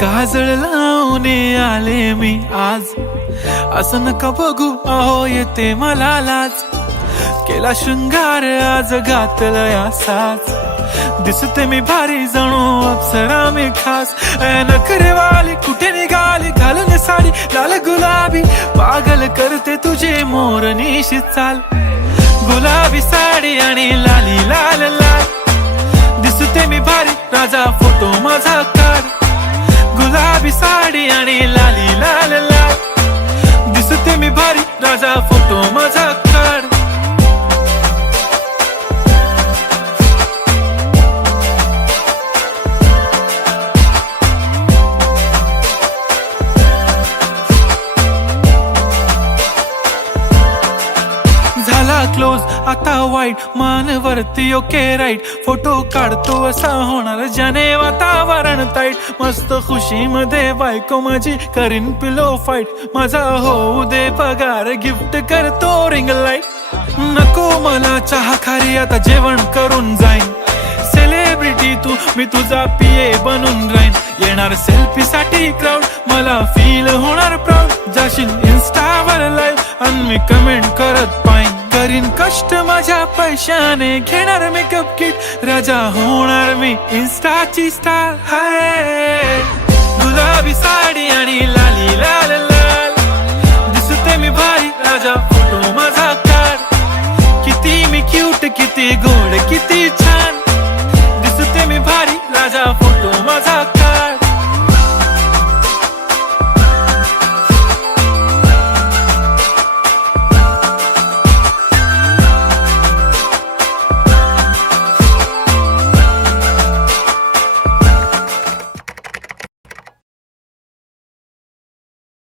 काजळ लावून आले मी आज, असं नका बघू अहो येते मला लाज. केला शृंगार आज घातला साज, दिसते मी भारी जणू अप्सरा मी खास. नखरेवाली कुठे निघाली घालून साडी लाल गुलाबी, पागल करते तुझे मोरनीशी चाल. गुलाबी साडी आणि लाली लाल लाल, दिसते मी भारी राजा फोटो माझा काढ. गुलाबी साडी आणि लाली लाल लाल, दिसते मी भारी राजा फोटो माझा काढ. झाला क्लोज आता वाईट, मानवरती ओके राईट. फोटो काढतो असा होणार ज्याने वातावरण ताईट. मस्त खुशी मध्ये बायको माझी करीन पिलो फाईट. माझा होऊ दे पगार गिफ्ट करतो रिंग लाईट. नको मला चहा खारी आता जेवण करून जाईन. सेलिब्रिटी तू मी तुझा पिये बनून राहीन. येणार सेल्फी साठी क्राऊड मला फील होणार प्राऊड. जाशील इन्स्टावर लाईव्ह आणि मी कमेंट करत पाईन. करीन कष्ट माझ्या पैशाने घेणार मेकअप किट. राजा होणार मी इन्स्टाची स्टार. हाय गुलाबी साडी आणि लाली लाल लाल, दिसते मी भारी राजा फोटो माझा काढ. किती मी क्यूट किती गोड किती